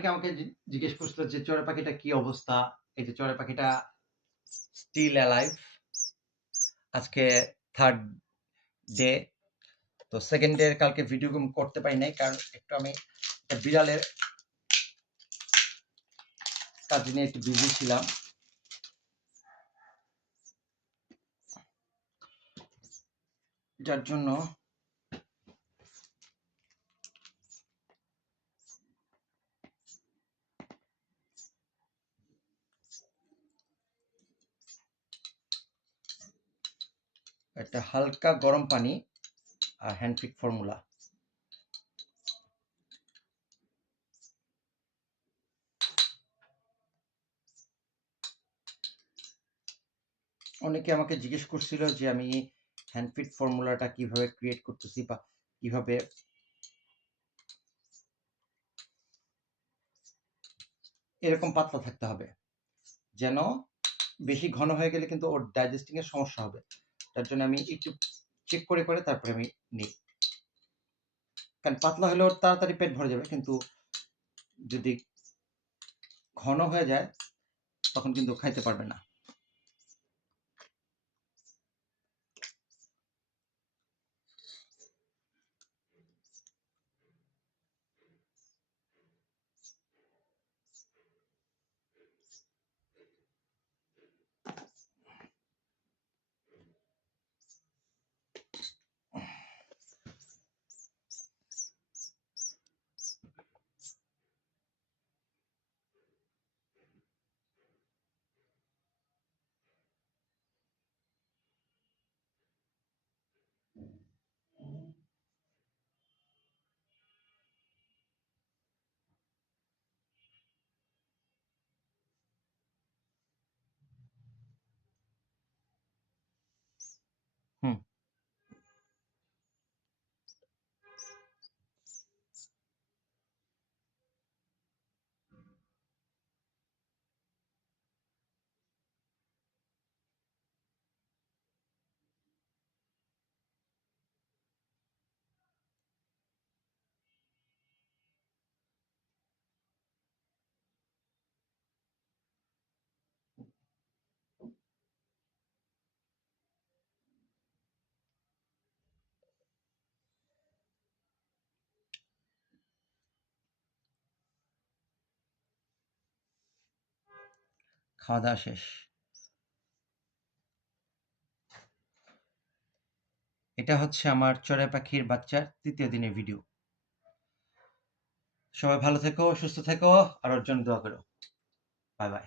অনেকে আমাকে জিজ্ঞেস করছিল যে চড়ুই পাখিটা কি অবস্থা? এই যে চড়ুই পাখিটা স্টিল অ্যালাইভ। আজকে 3rd ডে। তো 2nd ডে কালকে ভিডিও করতে পারি নাই, কারণ একটু আমি বিড়ালের কাজ নিয়ে একটু বিজি ছিলাম। যার জন্য একটা হালকা গরম পানি আর হ্যান্ডপিক ফর্মুলা। অনেকে আমাকে জিজ্ঞেস করছিল যে আমি হ্যান্ডপিক ফর্মুলাটা কিভাবে ক্রিয়েট করতেছি বা কিভাবে এরকম পাতলা থাকতে হবে, যেন বেশি ঘন হয়ে গেলে কিন্তু ওর ডাইজেস্টিং এর সমস্যা হবে। তার জন্য আমি একটু চেক করে করে তারপরে আমি নিই, কারণ পাতলা হলে ওর তাড়াতাড়ি পেট ভরে যাবে, কিন্তু যদি ঘন হয়ে যায় তখন কিন্তু খাইতে পারবে না। হুম। খাওয়া দাওয়া শেষ। এটা হচ্ছে আমার চড়ুই পাখির বাচ্চার 3য় দিনের ভিডিও। সবাই ভালো থেকো, সুস্থ থেকো, আর ওর জন্য দোয়া করো। Bye bye.